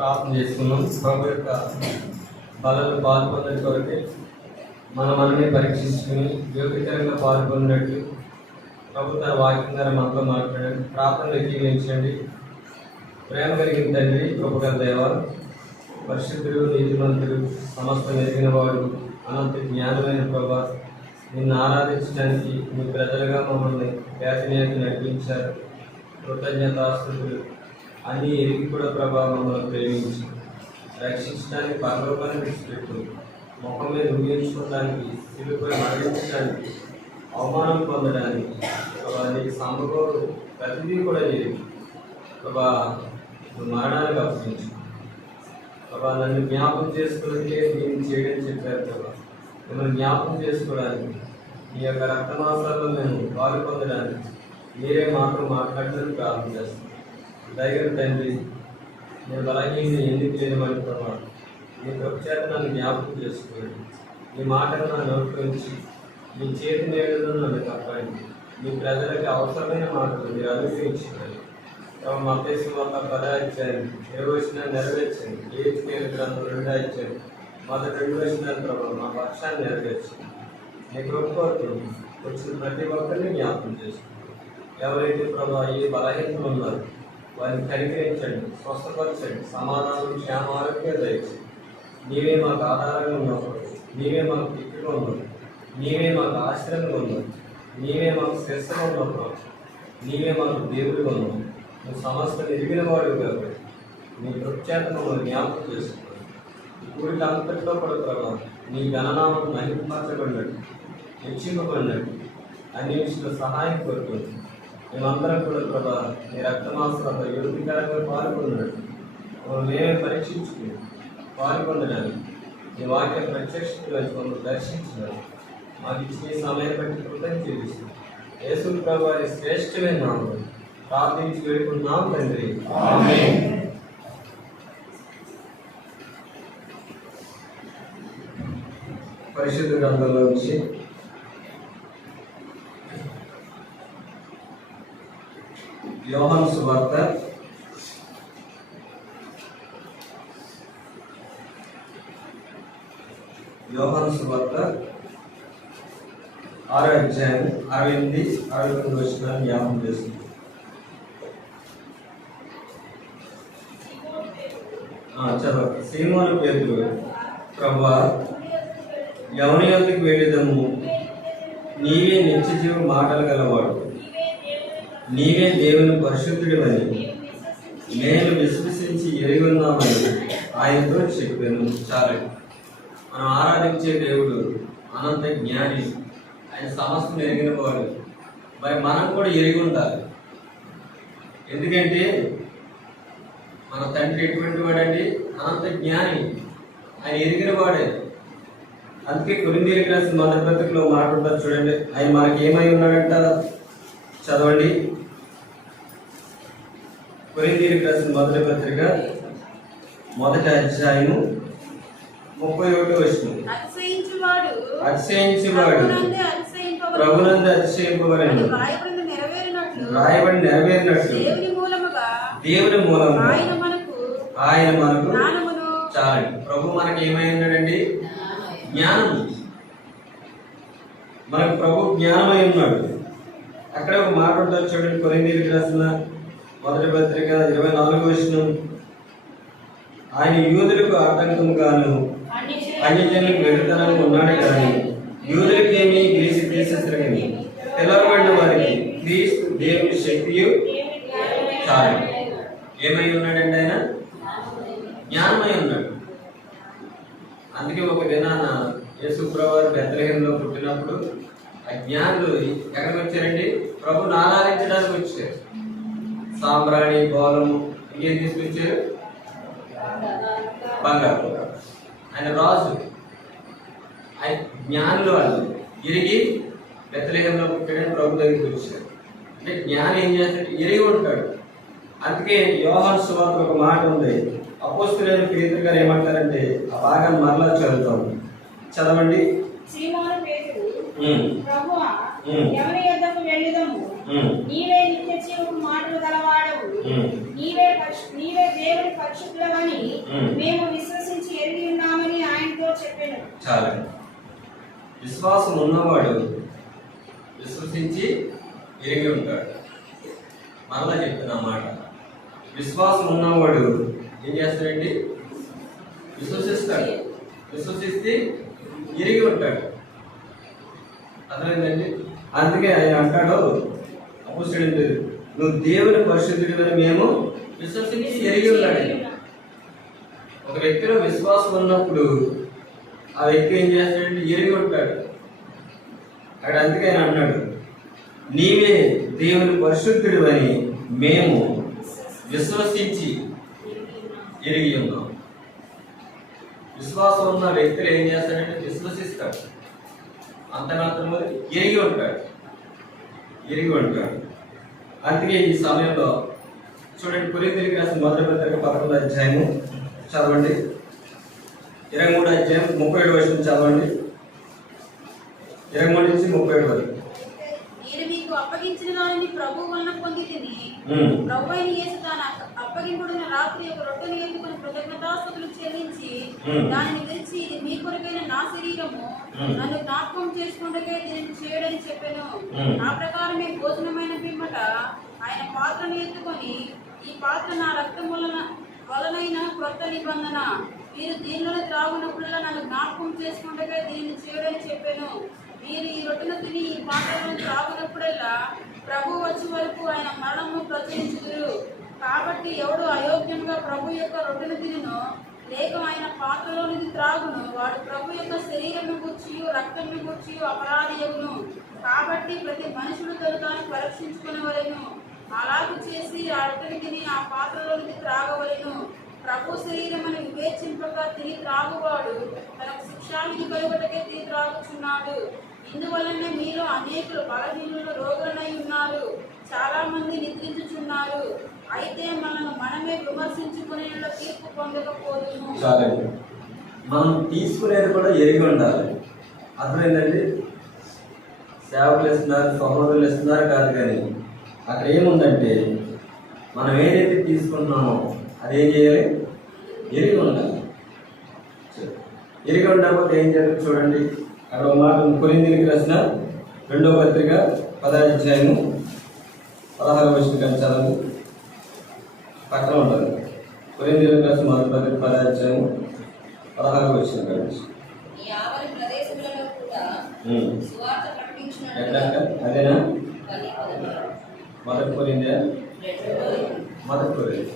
ప్రార్థన చేసుకున్నాం. ప్రభు యొక్క బలలో పాల్పొందే కొరకే మనల్ని పరీక్షించుకుని యోగ్యకరంగా పాల్పొందినట్లు ప్రభు తన వాక్యం ద్వారా మనతో మాట్లాడండి. ప్రార్థనలు జీవించండి. ప్రేమ కలిగిన తండ్రి, కృపగల దేవ, పరిశుద్ధుడు, నీతిమంతుడు, సమస్త ఎరిగిన వాడు, అనంత జ్ఞానమైన ప్రభా, నిన్ను ఆరాధించడానికి మీ ప్రజలుగా మమ్మల్ని వ్యాధినేత నడిపించారు. కృతజ్ఞతాస్తుతులు. అన్నీ ఎరిగి కూడా ప్రభా మమ్మల్ని ప్రేమించి రక్షించడానికి పరలోకాన్ని విడిచిపెట్టు ముఖం మీద ఊహించుకోవడానికి, సిలుపై మరణించడానికి, అవమానం పొందడానికి ప్రభా నీకు సంభవం ప్రతిదీ కూడా జరిగి ప్రభా మరణానికి అప్పగించు. ప్రభా నన్ను జ్ఞాపకం చేసుకోవడానికి నేను చేయడం చెప్పారు. ప్రభా మిమ్మల్ని జ్ఞాపకం చేసుకోవడానికి, మీ యొక్క రక్తమాసాల్లో మేము పాలు పొందడానికి మీరే మాత్రం మాట్లాడడానికి ప్రార్థన చేస్తాను. దైవ తండ్రి, నేను బలహీన ఎందుకు లేనివాడిని ప్రభా, మీ ప్రఖ్యాత నన్ను జ్ఞాపకం చేసుకోండి. మీ మాటలు నా నోట్లో నుంచి మీ చేతి నేడులను నన్ను తప్పండి. మీ ప్రజలకి అవసరమైన మాటలు మీరు అనుగ్రహించండి. మత్తయి సువార్త 10వ అధ్యాయం 20వ వచనాన్ని నెరవేర్చండి. ఏజ్కేలు గ్రంథం 2వ అధ్యాయం మొదటి 2 వచనాలు ప్రభావ మా పక్షాన్ని నెరవేర్చండి. మీ కృపతో వచ్చిన ప్రతి ఒక్కరిని జ్ఞాపకం చేసుకోండి. ఎవరైతే ప్రభావ ఏ బలహీనతలు ఉన్నారో వారిని కనికరించండి, స్వస్థపరచండి, సమాధానం, క్షేమ, ఆరోగ్యం దయచేయండి. నీవే మాకు ఆధారంగా ఉన్నప్పుడు, నీవే మాకు దిక్కుగా ఉన్నప్పుడు, నీవే మాకు ఆశ్రయంగా ఉన్నప్పుడు, నీవే మాకు శిరస్సుగా ఉన్నప్పుడు, నీవే మాకు దేవుడిగా ఉన్నావు. నువ్వు సమస్త ఎరిగిన వాడు కాబట్టి నీ ప్రఖ్యాత మమ్మల్ని జ్ఞాపకం చేసుకోండి. కూడిక అంతటిలో కూడా ప్రభావం నీ గణనామం మహిమపరచబడినట్టు, హెచ్చింపబడినట్టు అన్ని విషయంలో సహాయం కోరుకుంటుంది. మేమందరం కూడా ప్రభా నీ రక్తమాంసాలతో యోగ్యకరంగా పాల్గొన్నట్టు మేమే పరీక్షించుకుని పాల్గొనడానికి నీ వాక్య ప్రత్యక్షతలు మమ్మల్ని దర్శించడానికి మాకు ఇచ్చిన సమయం బట్టి కృతజ్ఞత చెల్లిస్తున్నాం. యేసు ప్రభు వారి శ్రేష్టమైన నామములో ప్రార్థించి వేడుకుంటున్నాం తండ్రి. ఆమేన్. పరిశుద్ధ గ్రంథంలో నుంచి యోహాను సువార్త 6వ అధ్యాయం 68, 69 వచనాలను జ్ఞాపకం చేస్తుంది. చదవండి. సీమోను పేతురు, ప్రభువా ఎవరి యొద్దకు వెళ్ళిదము? నీవే నిత్యజీవ మాటలు గలవాడు, నీవే దేవుని పరిశుద్ధుడివని నేను విశ్వసించి ఎరిగి ఉన్నామని ఆయనతో చెప్పాను. చాలు. మనం ఆరాధించే దేవుడు అనంత జ్ఞాని, ఆయన సమస్తం ఎరిగిన వాడు. మరి మనం కూడా ఎరిగి ఉండాలి. ఎందుకంటే మన తండ్రి ఎటువంటి వాడండి? అనంత జ్ఞాని, ఆయన ఎరిగిన వాడే. అందుకే కొరింథీయులకు రాసిన మొదటి పత్రికలో మాట్లాడతారు చూడండి. ఆయన మనకి ఏమై ఉన్నాడంట? చదవండి. కొరింథీయులకు రాసిన మొదటి పత్రిక 1వ అధ్యాయం 31వ వచనం. అతిశయించువాడు ప్రభునందు అతిశయింపబడెను, రాయబడి నెరవేరినట్లు దేవుని మూలముగా ఆయన మనకు చాలండి. ప్రభు మనకి ఏమై ఉన్నాడండి? జ్ఞానం. మనకు ప్రభు జ్ఞానమై ఉన్నాడు. అక్కడ ఒక మాట ఉంటుంది చూడండి. కొరింథీయులకు రాసిన మొదటి పత్రిక 24వ వచనం. ఆయన యూదులకు ఆటంకముగాను అన్యజనులకు వెలుతనంగా ఉన్నాడు కానీ యూదులకేమి గ్రీసు దేశస్తులకేమి పిలవబడిన వారికి క్రీస్తు దేవుని శక్తియు చాలు. ఏమై ఉన్నాడండి? ఆయన జ్ఞానమై ఉన్నాడు. అందుకే ఒక దినాన యేసు ప్రభువు బెత్లెహేములో పుట్టినప్పుడు ఆ జ్ఞానులు ఎక్కడికి వచ్చారండి? ప్రభుని ఆరాధించడానికి వచ్చారు. సాంబ్రాణి, గోళము, ఇంకేం తీసుకొచ్చారు? బంగారు. ఆయన రాజు, ఆయన జ్ఞానులు వాళ్ళు ఎరిగి బెత్లెహేములో పుట్టాడని ప్రభు దగ్గరికి వచ్చారు. అంటే జ్ఞానం ఏం చేస్తాడు? ఎరిగి ఉంటాడు. అందుకే యోహాను సువార్తలో ఒక మాట ఉంది. అపోస్తలుడైన పేతురు గారు ఏమంటారంటే ఆ భాగాన్ని మరలా చదువుతాం. చదవండి. ఎవరి యొద్దకు వెళ్ళుదము? నీవే నిత్య జీవపు మాటలు గలవాడవు, నీవే దేవుని పరిశుద్ధులవని మేము విశ్వసించి ఎరిగి ఉన్నామని ఆయనతో చెప్పాను. చాలా విశ్వాసం ఉన్నవాడు విశ్వసించి ఎరిగి ఉంటాడు. మరలా చెప్తున్న మాట, విశ్వాసం ఉన్నవాడు ఏం చేస్తాడండి? విశ్వసిస్తాడు. విశ్వసిస్తే ఎరిగి ఉంటాడు. అర్థమైందండి? అందుకే ఆయన అంటాడు, అపోస్తలుడు, నువ్వు దేవుని పరిశుద్ధుడివని మేము విశ్వసించి ఎరిగి ఉన్నాడు. ఒక వ్యక్తిలో విశ్వాసం ఉన్నప్పుడు ఆ వ్యక్తి ఏం చేస్తాడంటే ఎరిగి ఉంటాడు. అక్కడ అందుకే ఆయన అన్నాడు, నీవే దేవుని పరిశుద్ధుడివని మేము విశ్వసించి ఎరిగి ఉన్నాం. విశ్వాసం ఉన్న వ్యక్తులు ఏం చేస్తాడంటే విశ్వసిస్తాడు, అంత మాత్రమే ఎరిగి ఉంటాడు. అందుకే ఈ సమయంలో చూడండి, కొరింథీయులకు రాసిన మొదటి పత్రిక 11వ అధ్యాయము చదవండి. 23వ అధ్యాయం 37వ వచనం చదవండి. 23 నుంచి 37 వరకు. నేను మీకు అప్పగించిన దానిని ప్రభువు వలన పొంది తిని, ప్రభు అయిన యేసు తాను అప్పగింపుడిన రాత్రి ఒక రొట్టెను ఎత్తుకుని కృతజ్ఞతాస్తుతులు చెల్లించి దానిని విరిచి, ఇది మీ కొరకైన నా శరీరము, నన్ను జ్ఞాపకం చేసుకుంటకే దీనిని చేయడని చెప్పాను. ఆ ప్రకారమే భోజనమైన పిమ్మట ఆయన పాత్రను ఎత్తుకొని, ఈ పాత్ర నా రక్తం వలనైన క్రొత్త నిబంధన, మీరు దీనిలోనే త్రాగునప్పుడల్లా నన్ను జ్ఞాపకం చేసుకుంటకే దీనిని చేయడని చెప్పాను. మీరు ఈ రొట్టెను తిని ఈ పాత్రలను త్రాగునప్పుడల్లా ప్రభు వచ్చే వరకు ఆయన మరణము ప్రచురించుదురు. కాబట్టి ఎవడు అయోగ్యంగా ప్రభు యొక్క రొట్టెను తినను, లేక ఆయన పాత్రలోనిది త్రాగును, వాడు ప్రభు యొక్క శరీరము గూర్చియు రక్తమును గూర్చియు అపరాధి యగును. కాబట్టి ప్రతి మనుషుడు తాను పరీక్షించుకునేవలెను. అలాగూ చేసి ఆ రొట్టెను తిని ఆ పాత్రలోనిది త్రాగవలెను. ప్రభు శరీరం అని వివేచింపక తిని త్రాగువాడు తనకు శిక్షావిధి కలుగుటకే తిని త్రాగుచున్నాడు. ఇందువలనే మీలో అనేకులు బలహీనులు, రోగులనై ఉన్నారు, చాలా మంది నిద్రించుచున్నారు. అయితే మనమే విమర్శించుకునే తీర్పు పొందకపోదుము. మనం తీసుకునేది కూడా ఎరిగి ఉండాలి. అర్థమైందండి? సేవకులు ఇస్తున్నారు, సహోదరులు ఇస్తున్నారు కాదు, కానీ అక్కడ ఏముందంటే మనం ఏదైతే తీసుకుంటున్నామో అదేం చేయాలి? ఎరిగి ఉండాలి. ఎరిగి ఉండకపోతే ఏం జరుగుతుంది చూడండి. అక్కడ ఒక మాట, కొరింథీయులకు రాసిన 2వ పత్రిక 10వ అధ్యాయము 16వ వచనం చదవండి. పక్కన ఉంటుంది. కొరింథీయులకు రాసిన మొదటి పత్రిక 10వ అధ్యాయము 16వ వచనం కండి. అదేనా? మొదటి కొరింథీ మొదటి కొరింథీ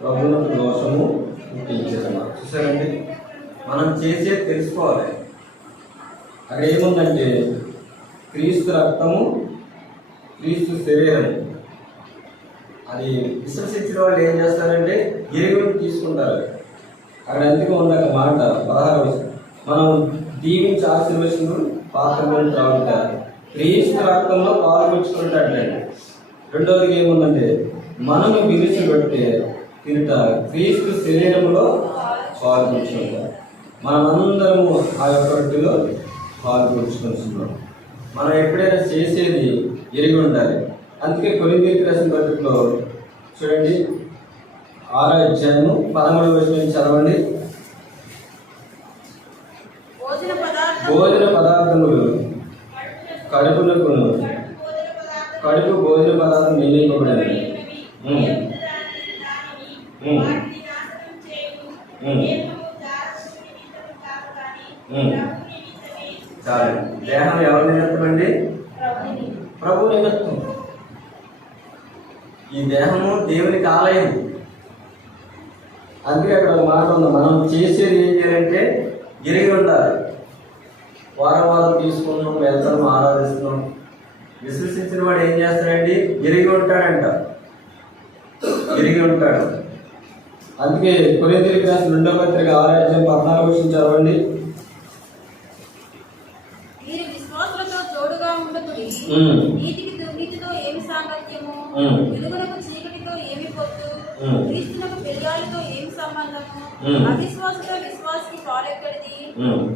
ప్రభువులకు దోషము పుట్టించేదమ్మా. చూసారండి, మనం చేసేది తెలుసుకోవాలి. అక్కడ ఏముందంటే క్రీస్తు రక్తము, క్రీస్తు శరీరం. అది విశ్వసించిన వాళ్ళు ఏం చేస్తారంటే ఎరువుని తీసుకుంటారు. అక్కడ ఎందుకు ఉందాక మాట 16 మనం దీవించి ఆశీర్వచనం పాత్రలను త్రాగుతారు, క్రీస్తు రక్తంలో పాల్గొచ్చుకుంటాడు. రెండవది ఏముందంటే మనము విడిచిపెట్టే తింట క్రీస్తు శరీరంలో పాల్గొచ్చుకుంటారు. మనమందరము ఆ యొక్క రొట్టెలో పాల్గొచ్చుకుంటున్నాం. మనం ఎప్పుడైనా చేసేది ఎరిగి ఉండాలి. అందుకే కొరింథీయులకు రాసిన పత్రికలో చూడండి 6వ అధ్యాయము 13వ వచనం చదవండి. భోజన పదార్థములు కడుపు భోజన పదార్థం నియమింపబడినవి. వాటిని నాశనం చేయు. దేహము జారత్వము నిమిత్తము కాదు కానీ ప్రభు నిమిత్తమే. చాలు. దేహం ఎవరి నిమిత్తమండి? ప్రభు నిమిత్తం. ఈ దేహము దేవునికి ఆలయం. అందుకే అక్కడ ఒక మాట ఉంది, మనం చేసేది ఏం చేయాలంటే ఎరిగి ఉండాలి. వారం వారం తీసుకున్నాం, వెళ్తాం, ఆరాధిస్తున్నాం. విశ్వసించిన వాడు ఏం చేస్తాడండి? ఎరిగి ఉంటాడంట. ఎరిగి ఉంటాడు. అందుకే కొరింథీయులకు రాసిన 2వ పత్రిక 6:14 చదవండి. మీరు విశ్వాసులతో తోడుగా ఉండకుడి. నీతికి దుర్నీతితో ఏమి సాంగత్యము? వెలుగునకు చీకటితో ఏమి పొత్తు? క్రీస్తునకు పెళ్లితో ఏమి సంబంధము? అవిశ్వాసతో విశ్వాసికి పాలెక్కడిది?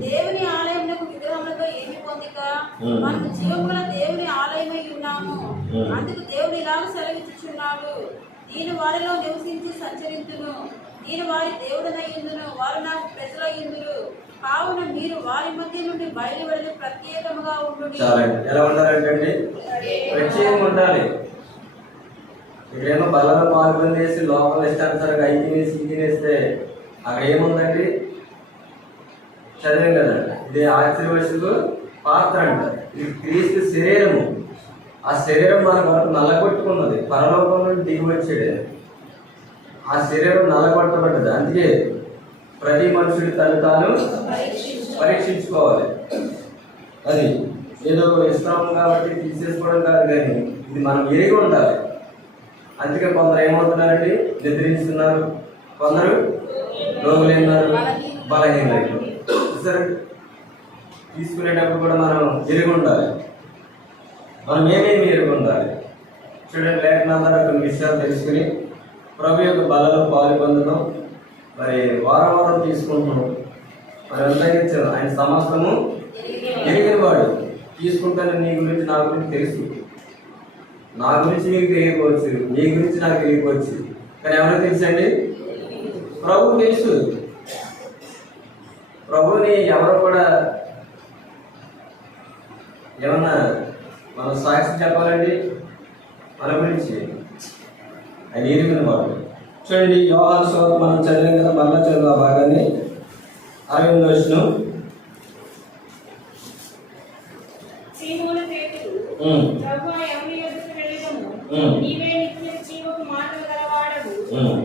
దేవుని ఆలయమునకు విగ్రహములతో ఏమి పొందిక? మనకు జీవముగల దేవుని ఆలయమై ఉన్నాము. అందుకు దేవుడు ఇలాగ సెలవిచ్చుచున్నాడు, నేను వారిలో నివసించి సంచరించును, నేను వారి దేవుడనయ్యుందును, వారు నాకు ప్రజలయ్యుందురు. కావున మీరు వారి మధ్య నుండి బయలువెళ్ళి ప్రత్యేకముగా ఉండుడి. ఎలా ఉండాలంటే ప్రత్యేకంగా ఉండాలి. ఇక్కడేమో బలలో పాల్గొనేసి లోపల ఇష్టానుసారంగా ఐదు తినేస్తే అక్కడ ఏముందండి? చదివాం కదా, ఇది ఆశీర్వచకు పాత్ర అంట. ఇది క్రీస్తు శరీరము. ఆ శరీరం మన కొరకు నల్లగొట్టుకున్నది. పరలోకం నుండి దిగి వచ్చాడు. ఆ శరీరం నల్లగొట్టబడ్డది. అందుకే ప్రతి మనుషుడి తను తాను పరీక్షించుకోవాలి. అది ఏదో ఇష్టం కాబట్టి తీసేసుకోవడం కాదు, కానీ ఇది మనం ఎరిగి ఉండాలి. అందుకే కొందరు ఏమవుతున్నారండి? నిద్రించుతున్నారు, కొందరు రోగులైనారు, బలహీనలు. సరే, తీసుకునేటప్పుడు కూడా మనం ఎరిగి ఉండాలి. మనం ఏమేమి ఎరిగి ఉండాలి? చూడండి, లేఖనాల కొన్ని విషయాలు తెలుసుకుని ప్రభు యొక్క బలలో పాల్గొందడం. మరి వారం వారం తీసుకుంటున్నాం. మరి ఎంత ఆయన సమస్తము ఎరిగిన వాడు. తీసుకుంటానని నీ గురించి నా గురించి తెలుసు, నా గురించి మీకు తెలియకపోవచ్చు, మీ గురించి నాకు తెలియకపోవచ్చు, కానీ ఎవరికి తెలుసండి? ప్రభు తెలుసు. ప్రభుని ఎవరు కూడా ఏమన్నా మనం సాక్షి చెప్పాలండి మన గురించి? ఆయన ఎరిగిన వాడు. చూడండి, యోహాను సువార్త మనం చదివాం కదా, మళ్ళా చదువు ఆ భాగాన్ని. 60వ వచనం. సీమోను పేతురు, ప్రభువా, ఎవరి యొద్దకు వెళ్ళెదము? నీవే నిత్య జీవపు మాటలు గలవాడవు,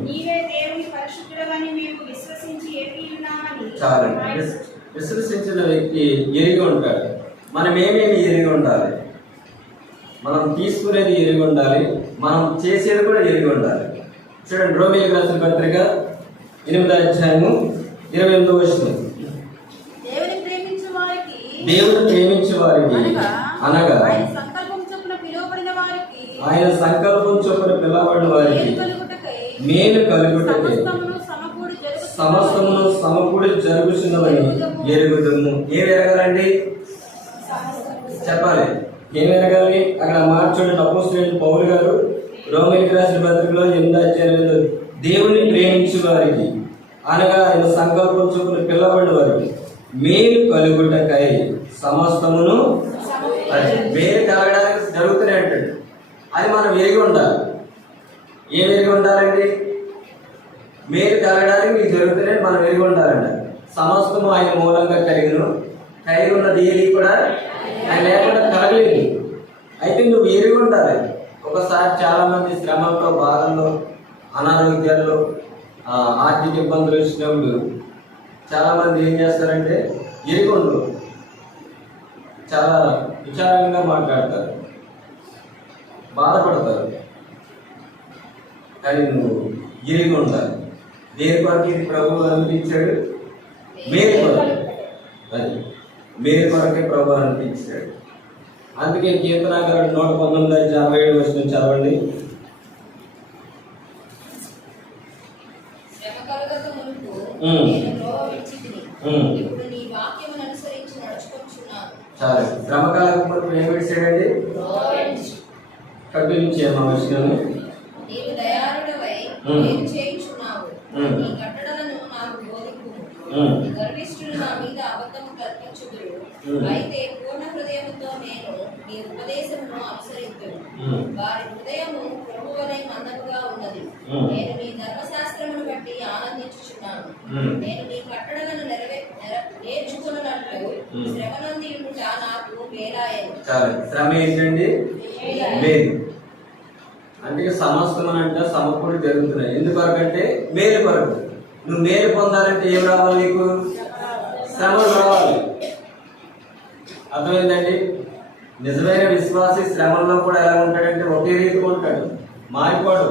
నీవే దేవుని పరిశుద్ధుడవని మేము విశ్వసించి ఎరిగి ఉన్నామని. చాలు. విశ్వసించిన వ్యక్తి ఎరిగి ఉంటాడు. మనం ఏమేమి ఎరిగి ఉండాలి? మనం తీసుకునేది ఎరిగి ఉండాలి, మనం చేసేది కూడా ఎరిగి ఉండాలి. చూడండి, రోమీయులకు రాసిన పత్రిక 8వ అధ్యాయము 28వ వచనం. దేవుని ప్రేమించే వారికి అనగా ఆయన సంకల్పం చొప్పున పిలువబడిన వారికి మేలు కలుగుటకై సమస్తమును సమకూడి జరుగుతున్నవని ఎరుగుదుము. ఏం ఎరగాలండి? చెప్పాలి. ఏం ఎరగాలి? అక్కడ మార్చండి. అపోస్తలుడైన పౌలు గారు రోమీయులకు రాసిన పత్రికలో 8వ అధ్యాయంలో దేవుని ప్రేమించు వారికి అనగా ఆయన సంకల్పం చొప్పున పిల్లబడిన వారికి మేలు కలుగుటకై సమస్తమును. అది మేలు కలగడానికి జరుగుతూనే ఉంటుంది. అది మనం ఎరిగి ఉండాలి. ఏం ఎరిగి ఉండాలండి? మేలు కలగడానికి మీకు జరుగుతూనే మనం ఎరిగి ఉండాలండి. సమస్తము ఆయన మూలంగా కలిగి ఉన్నది ఏది కూడా ఆయన లేకుండా కలగలేదు. అయితే నువ్వు ఎరిగి ఉండాలి. ఒకసారి చాలా మంది శ్రమతో, బాధల్లో, అనారోగ్యాల్లో, ఆర్థిక ఇబ్బందులు వచ్చినప్పుడు చాలా మంది ఏం చేస్తారంటే ఎరిగి ఉండరు, చాలా విచారంగా మాట్లాడతారు, బాధపడతారు. కానీ నువ్వు ఎరిగి ఉండాలి. దేని కొరకు ఇది ప్రభువు అనిపించాడు? మేలు కొరకు. అది మేలు కొరకే ప్రభు అనిపించాడు. అందుకే కీర్తనాకారుడు 119:67 వచనం చదవండి. సరే, శ్రమ కలగకపోతే ఏం విడిచాడండి? కట్టు నుంచి ఏమో విషయాన్ని అయితే పూర్ణ హృదయముతో నేను నీ ఉపదేశమును అనుసరించును. వారి హృదయము వలె మందముగా ఉన్నది. నేను నీ ధర్మశాస్త్రమును బట్టి ఆనందించుచున్నాను. నేను నీ కట్టడలను నేర్చుకున్నట్లు శ్రమ నుండి ఉంట నాకు మేలాయను. శ్రమ ఏంటండి? మేలు. అంటే సమస్తం అంటే సమకూడి జరుగుతున్నాయి. ఎందుకంటే మేలు కొరకు. నువ్వు మేలు పొందాలంటే ఏం రావాలి? నీకు శ్రమలు రావాలి. అర్థమైందండి? నిజమైన విశ్వాసి శ్రమల్లో కూడా ఎలా ఉంటాడంటే ఒకే రీతిగా ఉంటాడు, మారిపోడు.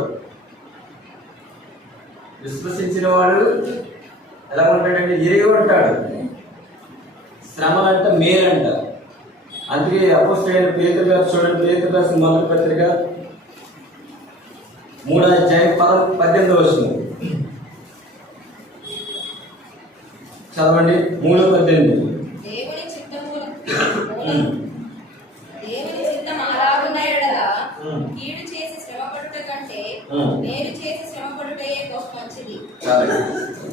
విశ్వసించిన వాడు ఎలా ఉంటాడంటే ఎరిగి ఉంటాడు. శ్రమలంట మేలంట. అందుకే అపోస్తలుడైన పేతురు గారు చూడండి, పేతురు రాసిన మొదటి పత్రిక 3వ అధ్యాయం 18వ వచనం చదవండి. 3:18. దేవుని చిత్తం అలాగున్న ఎడల కీడు చేసి శ్రమపడుట కంటే మేలు చేసి శ్రమపడుటయే గొప్ప మంచిది.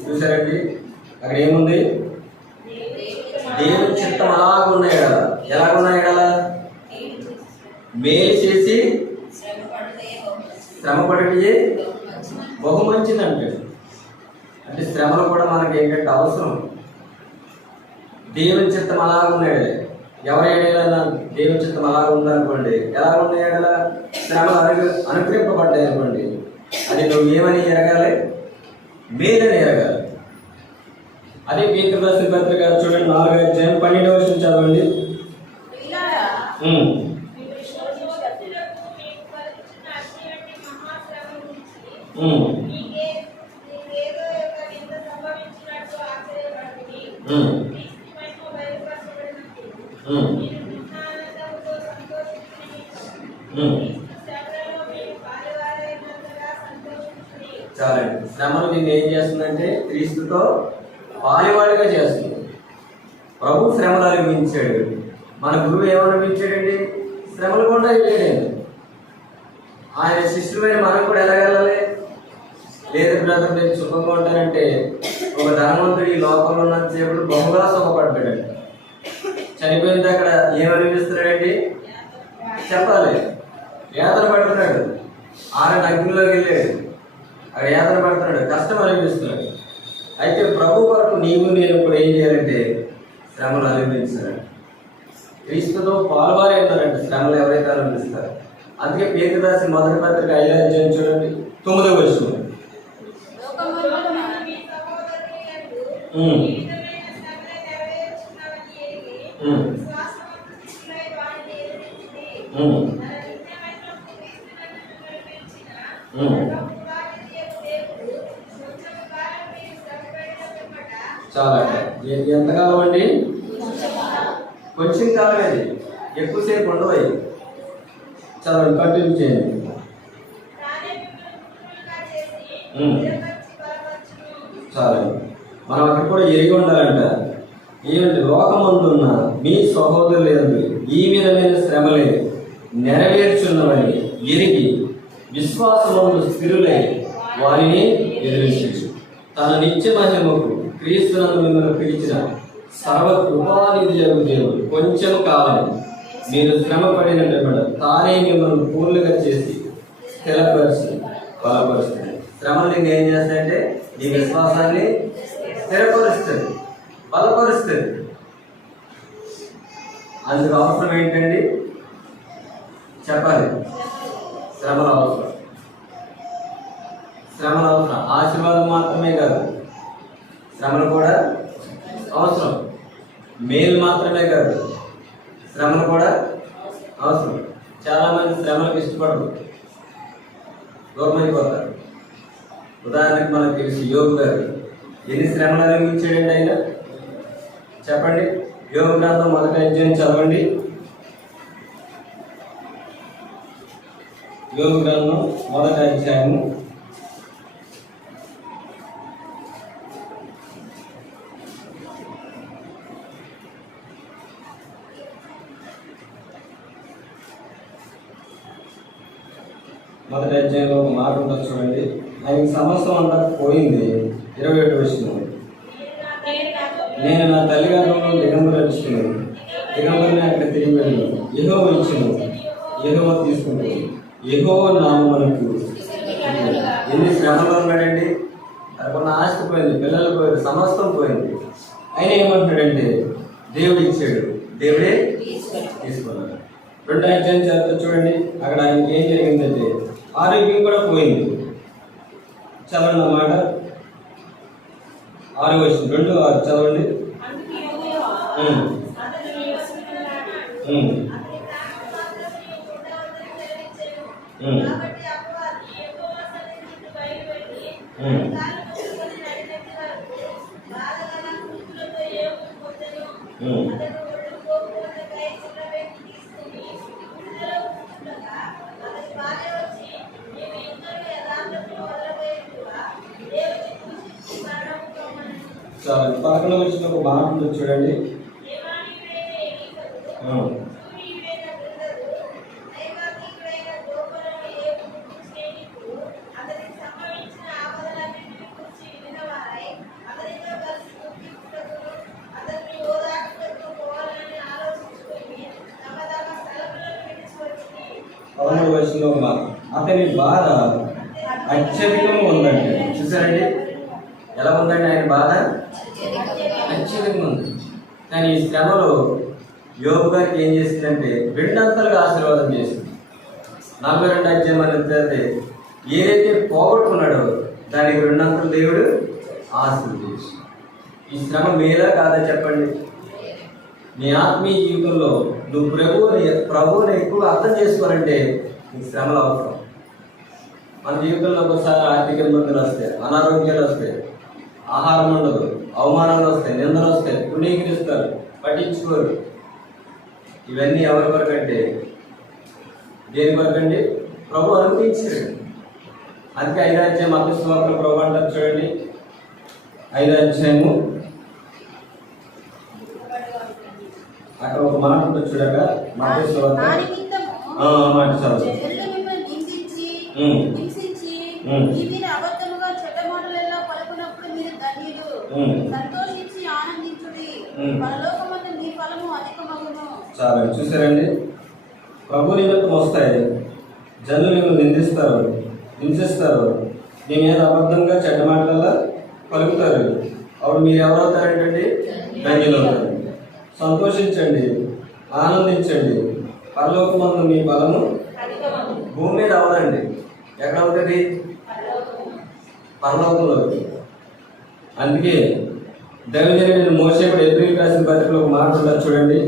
చూసారండి, అక్కడ ఏముంది? దేవుని చిత్తం అలాగున్న ఎడల. ఎలాగున్న ఎడల? మేలు చేసి శ్రమపడుటయే బహు మంచిది అంటాడు. అంటే శ్రమలు కూడా మనకి ఏంటంటే అవసరం. దేవుని చిత్తం అలాగున్నాడు. ఎవరు ఏడైనా దేవుని చిత్తం అలాగ ఉందనుకోండి, ఎలా ఉన్నాయడలా? శ్రమలు అనుగ్రహింపబడ్డాయి అనుకోండి, అది నువ్వు ఏమని ఎరగాలి? మేలని ఎరగాలి. అదే పేతురు రాసిన పత్రిక చూడండి, 4వ అధ్యాయం 12వ వచనం చదవండి. చాలండి. శ్రమలు నిన్ను ఏం చేస్తుందంటే క్రీస్తుతో పాలివాడిగా చేస్తుంది. ప్రభు శ్రమలు అనుభవించాడు. మన గురువు ఏమనిపించాడండి? శ్రమలు కూడా వెళ్ళాడు. ఆయన శిష్యులమైన మనం కూడా ఎలా వెళ్ళాలి? లేదు బ్రదర్, నేను సుఖంగా ఉంటానంటే ఒక ధనవంతుడు ఈ లోకంలో ఉన్నంతసేపు బహుగా సుఖపడ్డాడు. చనిపోయింది అక్కడ ఏమనిపిస్తున్నాడండి? చెప్పాలి. యాతన పడుతున్నాడు. ఆయన అగ్నిలోకి వెళ్ళాడు, అక్కడ యాతన పడుతున్నాడు, కష్టం అనిపిస్తున్నాడు. అయితే ప్రభు వరకు నీవు నేను కూడా ఏం చేయాలంటే శ్రమలు అనుభవించాలి. క్రీస్తుతో పాల్వారే ఉన్నారంటే శ్రమలు ఎవరైతే అనుభవిస్తారు. అందుకే పేతురు రాసిన మొదటి పత్రిక 5వ అధ్యాయం చూడండి, 9వ వచనం. చాలా ఎంతకాలం అండి? కొంచెం కాలం. అది ఎక్కువసేపు ఉండవు. చదవండి, కంటిన్యూ చేయండి. చాలా మనం అక్కడ కూడా ఎరిగి ఉండాలంట. ఏమంటే లోకమందున్న మీ సహోదరులందు ఈ విధమైన శ్రమలే నెరవేర్చున్నవని ఎరిగి విశ్వాసమందు స్థిరులై వారిని ఎదిరించు. తన నిత్య మహిమకు క్రీస్తునందు మిమ్మల్ని పిలిచిన సర్వ కృపానిధి దేవుడు కొంచెం కాలం మీరు శ్రమ పడినట్టు తానే మిమ్మల్ని పూర్ణంగా చేసి స్థిరపరిచి బలపరుస్తుంది. శ్రమలు నేను ఏం చేస్తాయంటే నీ విశ్వాసాన్ని స్థిరపరుస్తుంది, బలపరుస్తుంది. అందుకు అవసరం ఏంటండి? చెప్పాలి. శ్రమలు అవసరం. శ్రమలు అవసరం. ఆశీర్వాదం మాత్రమే కాదు, శ్రమలు కూడా అవసరం. మేలు మాత్రమే కాదు, శ్రమలు కూడా అవసరం. చాలామంది శ్రమలకు ఇష్టపడరు, దూరమైపోతారు. ఉదాహరణకి మనకు తెలుసు యోగు గారు ఎన్ని శ్రమలు అనుభవించాడండి ఆయన? చెప్పండి. యోగ గ్రంథం 1వ అధ్యాయం చదవండి. యోగ గ్రంథం 1వ అధ్యాయము 1వ అధ్యాయంలో ఒక మాట ఉంటుంది చూడండి. ఆయనకి సంవత్సరం అంతా పోయింది. 27వ వచనం. నేను నా తల్లిగారంలో దిగంబరు వచ్చుకున్నాను, దిగంబరిని అక్కడ తిరిగి వెళ్ళాను. యెహోవా ఇచ్చును, యెహోవా తీసుకుంటాను. యెహోవా నామమునకు ఎన్ని శ్రమలో ఉన్నాడండి. తనకున్న ఆస్తి పోయింది, పిల్లలు పోయింది, సమస్తం పోయింది. ఆయన ఏమంటున్నాడంటే దేవుడు ఇచ్చాడు, దేవుడే తీసుకున్నాడు. 2వ అధ్యాయం చదువుతూ చూడండి, అక్కడ ఆయనకి ఏం జరిగిందంటే ఆరోగ్యం కూడా పోయింది. చదవండి అన్నమాట. 6వ వచనం 2:6 చదవండి. చాలా 11వ వచనం ఒక మాట ఉంది చూడండి. అతని బాధ అత్యధికంగా ఉందండి. చూసారండి ఎలా ఉందండి ఆయన బాధ? అత్యధికంగా ఉంది. కానీ ఈ శ్రమలో యోబు గారికి ఏం చేసిందంటే 2 అంతలుగా ఆశీర్వాదం చేసింది. 42వ అధ్యాయం అంటే ఏదైతే పోగొట్టుకున్నాడో దానికి 2 అంతలు దేవుడు ఆశీర్వదించి. ఈ శ్రమ మేలా కాదా చెప్పండి? నీ ఆత్మీయ జీవితంలో నువ్వు ప్రభువుని ఎక్కువ అర్థం చేసుకోవాలంటే నీకు శ్రమలు అవసరం. మన జీవితంలో ఒకసారి ఆర్థిక ఇబ్బందులు వస్తాయి, అనారోగ్యాలు వస్తాయి, ఆహారం ఉండదు, అవమానాలు వస్తాయి, నిందలు వస్తాయి, పుణ్యకరిస్తారు, పట్టించుకోరు. ఇవన్నీ ఎవరి వరకు అంటే దేని వరకు అండి? ప్రభు అనుభవించారు. అందుకే 5వ అధ్యాయం అపొస్తలుల సువార్తలో ప్రభు అంటారు చూడండి. 5వ అధ్యాయము అక్కడ ఒక మాట ఉంటుంది చూడక, మత్తయి సువార్త మాట చదువు. చాలా చూసారండి. ప్రభు నిమిత్తం వస్తాయి, జనులు మిమ్మల్ని నిందిస్తారు, హింసిస్తారు, నీ మీద అబద్ధంగా చెడ్డ మాటల పలుకుతారు. అప్పుడు మీరు ఎవరవుతారంటండి? ధన్యులు అవుతారు. సంతోషించండి, ఆనందించండి, పరలోకమందు మీ బలము భూమి మీద అవ్వదండి. ఎక్కడ అవుతుంది? పరలోకంలో. అందుకే దైవజనుడైన మోషే కూడా ఏప్రిల్ రాసిన పత్రికలో ఒక మాట ఉంటుంది చూడండి.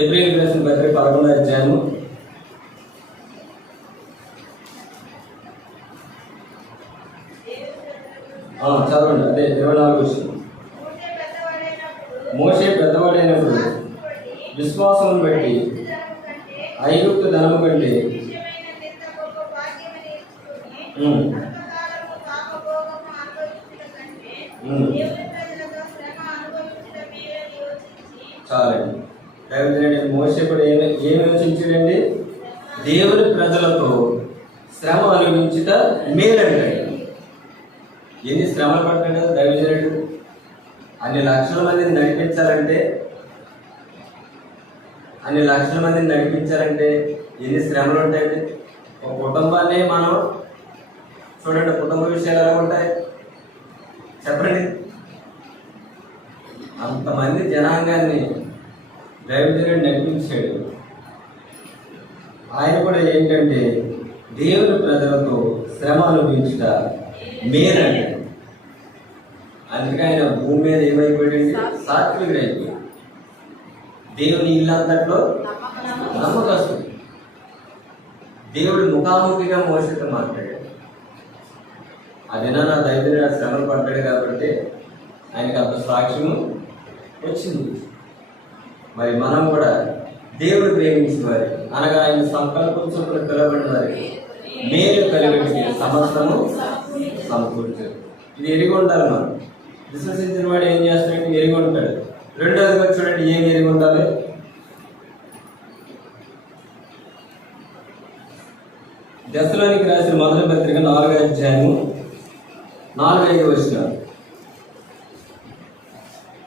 ఏప్రిల్ రాసిన పత్రిక 11వ అధ్యాయము చదవండి. అదే 24వ వచనం. మోషే పెద్దవాడైనప్పుడు విశ్వాసం బట్టి ఐగుప్తు ధనము కంటే చాలండి. దైవజనుడైన మోషే కూడా ఏమి యోచించాడండి? దేవుని ప్రజలతో శ్రమ అనుభవించుట మేలంటాడు. ఎన్ని శ్రమలు పడ్డాడు కదా దైవజనుడు. అన్ని లక్షల మందిని నడిపించాలంటే ఎన్ని శ్రమలు ఉంటాయండి. ఒక కుటుంబాన్ని మనం చూడండి, కుటుంబ విషయాలు ఎలా ఉంటాయి చెప్పండి. అంతమంది జనాంగాన్ని దైవజనుడు నడిపించాడు. ఆయన కూడా ఏంటంటే దేవుని ప్రజలతో శ్రమ అనుభవించుట మేలంటాడు. అందుకే ఆయన భూమి మీద ఏమైపోయాడండి? సాత్వికుడు అయిపోయాడు. దేవుని ఇల్లంతట్లో నమ్మకస్తుడు. దేవుడు ముఖాముఖిగా మోషతో మాట్లాడాడు. అదేనా నా దైవజనుడు శ్రమలు పడ్డాడు కాబట్టి ఆయనకు అంత సాక్ష్యము వచ్చింది. మరి మనం కూడా దేవుడు ప్రేమించిన వారి, అనగా ఆయన సంకల్పం చొప్పున పిలవబడిన వారికి మేలు కలిగి సమస్తము సమకూర్చారు. ఇది ఎరిగి ఉండాలి. మనం విశ్వసించిన వాడు ఏం చేస్తాడంటే ఎరిగి ఉంటాడు. 2వదిగా చూడండి, ఏం ఎరిగి ఉండాలి? దశలోనికి రాసిన మొదటి పత్రిక 4వ అధ్యాయము 4-5 వచనాలు.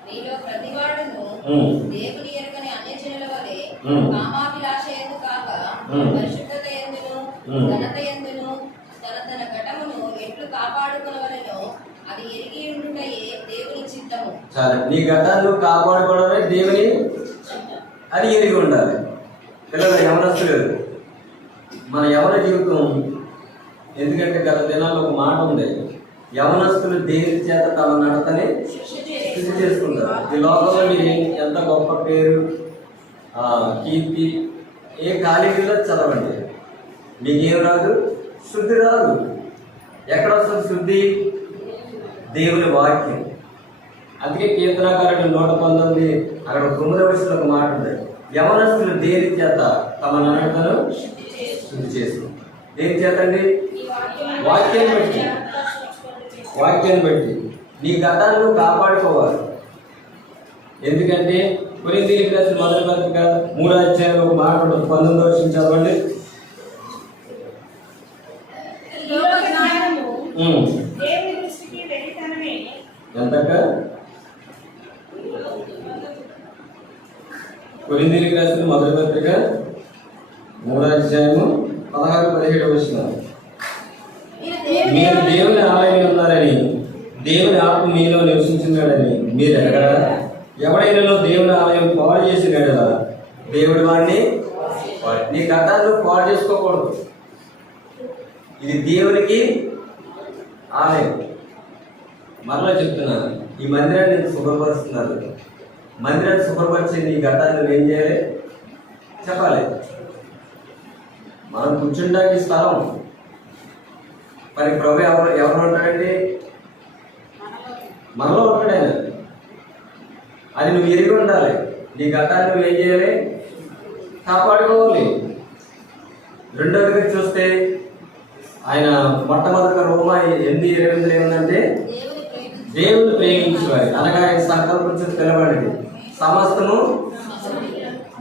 మీలో ప్రతివాడును దేవుని ఎరుగని అన్యజనుల వలె కామాభిలాష యందు కాక పరిశుద్ధత ఎందును ఘనత ఎందును తన ఘటమును ఎట్లు కాపాడుకొనవలెనో అది ఎరిగి ఉండుటయే దేవుని చిత్తము. సరే, నీ ఘటాన్ని కాపాడుకోవడమే దేవుని, అది ఎరిగి ఉండాలి. పిల్లలు యవనస్తులు, మన యవన జీవితం, ఎందుకంటే గత దినాల్లో ఒక మాట ఉంది, యవనస్తులు దేవుని చేత తమ నడతని శుద్ధి చేసుకుంటారు. ఈ లోకంలో మీరు ఎంత గొప్ప పేరు, కీర్తి, ఏ కాలేజీలో చదవండి, మీకేం రాదు, శుద్ధి రాదు. ఎక్కడ వస్తుంది శుద్ధి? దేవుని వాక్యం. అందుకే కీర్తనాకారుడు 119 అక్కడ 9వ వచనంలో ఒక మాట ఉంది, యవనస్తులు దేని చేత తమ నడతను శుద్ధి చేసుకుంటారు. దేని చేత అండి? వాక్యాన్ని బట్టి. వాక్యాన్ని బట్టి నీ గతాన్ని కాపాడుకోవాలి. ఎందుకంటే కొరింథీయులకు రాసిన మొదటి పత్రిక 3వ అధ్యాయంలో ఒక మాట ఉంటుంది, 19వ వచనం చదవండి. ఎంతక? కొరింథీయులకు రాసిన మొదటి పత్రిక 3వ అధ్యాయము 16-17 వచనం. మీరు దేవుని ఆలయం ఉన్నారని, దేవుని ఆత్మ మీలో నివసించున్నాడని మీరు ఎరగరా? ఎవడైనా దేవుని ఆలయం పాడు చేసినాడు కదా, దేవుడి వాడిని నీ గతాన్ని పాడు చేసుకోకూడదు. ఇది దేవునికి ఆలయం. మరలా చెప్తున్నాను, ఈ మందిరాన్ని శుభ్రపరుస్తున్నారు. మందిరాన్ని శుభ్రపరిచే నీ గతాన్ని ఏం చేయాలి చెప్పాలి. మనం కూర్చుంటానికి స్థలం, మరి ప్రభు ఎవరు ఉంటాడండి? మనలో ఉంటాడు ఆయన. అది నువ్వు ఎరిగి ఉండాలి. నీ గతాన్ని నువ్వు ఏం చేయాలి? కాపాడుకోవాలి. రెండవదిగా చూస్తే ఆయన మొట్టమొదటిగా రోమా 8:28 ఏముందంటే దేవుని ప్రేమించేవారు, అనగా ఆయన సంకల్పించి పిలవబడింది సమస్తము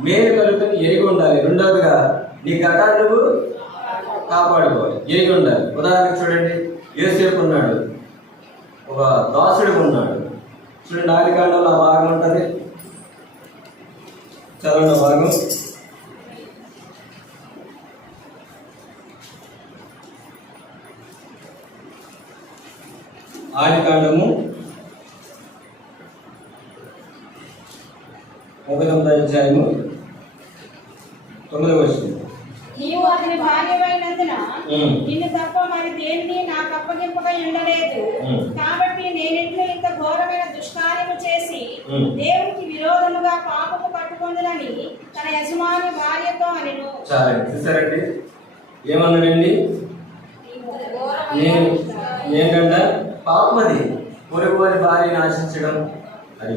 మేలు కలుగుతుంది, ఎరిగి ఉండాలి. రెండవదిగా నీ గతాన్ని నువ్వు కాపాడుకోవాలి, ఎరిగి ఉండాలి. ఉదాహరణకు చూడండి, యోసేపు ఉన్నాడు, ఒక దాసుడు ఉన్నాడు. చూడండి, ఆదికాండంలో ఆ భాగం ఉంటుంది, చదవండి భాగం. ఆదికాండము 1వ అధ్యాయము 9వ వచనం. నీవు అతని భార్యమైనందున నిన్ను తప్ప మరి దేన్ని నాకు అప్పగింపగా ఉండలేదు. కాబట్టి నేనెట్లు ఇంత ఘోరమైన దుష్కార్యము చేసి దేవునికి విరోధముగా పాపము కట్టుకొందునని తన యజమాని భార్యతో అనెను. చాలండి, చూసారండి ఏమన్నాడండి? ఏంటంట? పాపం. అది పొరుగు వారి భార్యను ఆశించడం, అది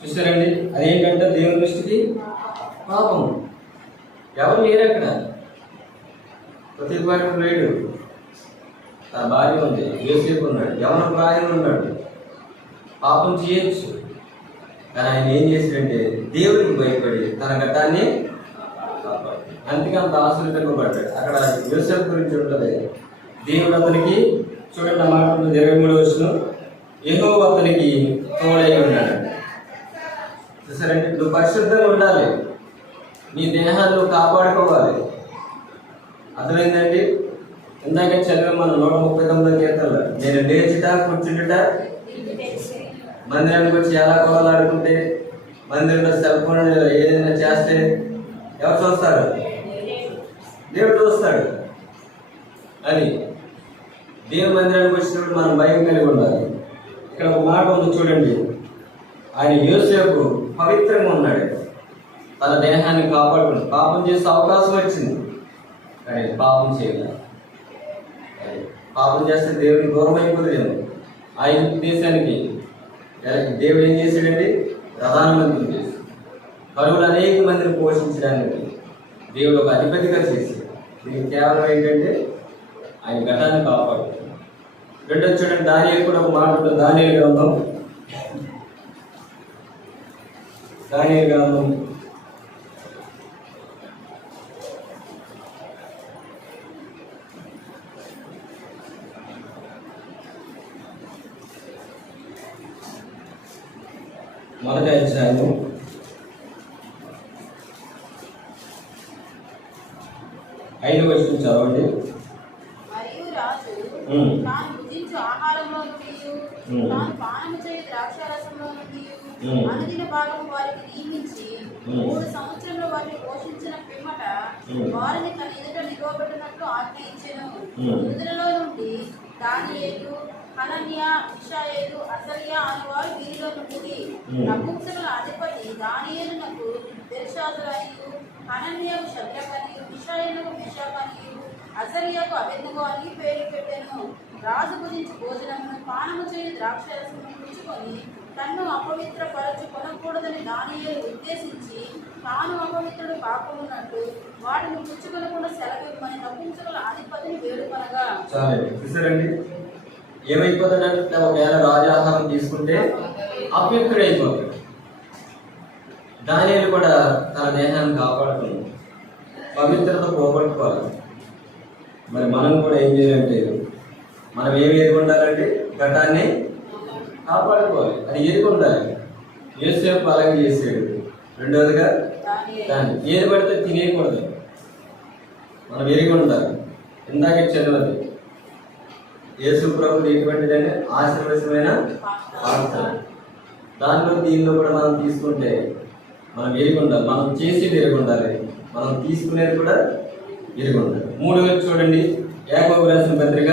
చూసారండి. అదేంటంటే దేవుని దృష్టికి పాపం. ఎవరు లేరు అక్కడ, ప్రతి వాడు లేడు. తన భార్య ఉంది, యోసేపు ఉన్నాడు, యవన ప్రాయం ఉన్నాడు, పాపం చేయొచ్చు. కానీ ఆయన ఏం చేశాడంటే దేవుడికి భయపడి తన గతాన్ని కాపాడు. అందుకే అంత ఆశ్రయింపబడ్డాడు. అక్కడ యోసేపు గురించి ఉంటుంది, దేవుడు అతనికి, చూడండి ఆ మాట 23వ వచనం, యెహోవా అతనికి తోడై ఉన్నాడు. చూసారంటే నువ్వు పరిశుద్ధంగా ఉండాలి, నీ దేహాన్ని నువ్వు కాపాడుకోవాలి. అర్థమైందండి? ఇందాక చదివే మన 139వ కీర్తనలో, నేను లేచుట కూర్చుంటుట మందిరానికి వచ్చి ఎలా కోలాడుకుంటే, మందిరంలో సెల్ ఫోన్ ఏదైనా చేస్తే ఎవరు చూస్తారు? దేవుడు చూస్తాడు. అని దేవుని మందిరానికి వచ్చినప్పుడు మనం భయం కలిగి ఉండాలి. ఇక్కడ ఒక మాట ఉంది చూడండి, ఆయన యోసేపు పవిత్రంగా ఉన్నాడు, తన దేహాన్ని కాపాడుకుని పాపం చేసే అవకాశం వచ్చింది, కానీ పాపం చేయలేదు. పాపం చేస్తే దేవుడికి దూరం అయిపోతుందేమో. ఆయన దేశానికి దేవుడు ఏం చేశాడండి? ప్రధానమంత్రి చేసి కరువులు అనేక మందిని పోషించడానికి దేవుడు ఒక అధిపతిగా చేశాడు. దీనికి కేవలం ఏంటంటే ఆయన ఘటాన్ని కాపాడుతుంది. రెండో చూడండి, దానియేలు కూడా ఒక మాట ఉంటుంది, దానియేలు గ్రంథం 1వ అధ్యాయము 5వ వచనం చదవండి. మరియు రాజు తాను భుజించు ఆహారంలో నుండి తాను పానము చేయు ద్రాక్షారసంలో నుండి అనుదిన భాగం వారికి నియమించి 3 సంవత్సరంలో వారిని పోషించిన పిమ్మట వారిని తన ఎదుట నిలవబెట్టినట్లు ఆజ్ఞ ఇచ్చెను. యూదులలో నుండి దానియేలు, హనన్యా, మిషాయేలు, అజర్యా అనువారు వీరిలో నుండి. నపుంసకుల అధిపతి దానియేలునకు బెల్షాజారు, హనన్యాకు షద్రకనియు, మిషాయేలుకు మెషాకనియు, అజర్యాకు అబేద్నెగో అని పేరు పెట్టెను. రాజు భుజించు భోజనమును పానము చేయు ద్రాక్షారసమును పుచ్చుకొని తన్ను అపవిత్రపరచుకొనకూడదని దానియేలు ఉద్దేశించి తాను అపవిత్రుడు కాకున్నట్టు వాటిని పుచ్చుకొనకుండా సెలవిమ్మని నపుంసకుల అధిపతిని వేడుకొనగా. చూసారండి, ఏమైపోతాడంటే ఒకవేళ రాజాహారం తీసుకుంటే అపవిత్రుడైపోతాడు. దానియేలు కూడా తన దేహాన్ని కాపాడుతుంది, పవిత్రత పోగొట్టుకోవాలి. మరి మనం కూడా ఏం చేయాలంటే మనం ఏమి ఎదుర్కొండాలంటే ఘటాన్ని కాపాడుకోవాలి. అది ఎదుర్కొండాలి. యోసేపు అలాగే చేసాడు. రెండవదిగా దాన్ని ఏది పడితే తినేయకూడదు, మనం ఎరిగి ఉండాలి. ఇందాక చదివది యేసు ప్రభువు ఎటువంటిదైనా ఆశీర్వదమైన పాత్ర. దానిలో దీనిలో కూడా మనం తీసుకుంటే మనం ఎరిగి ఉండాలి. మనం చేసేది ఎరిగి ఉండాలి, మనం తీసుకునేది కూడా ఎరిగి ఉండాలి. 3 చూడండి, యాకోబు రాసిన పత్రిక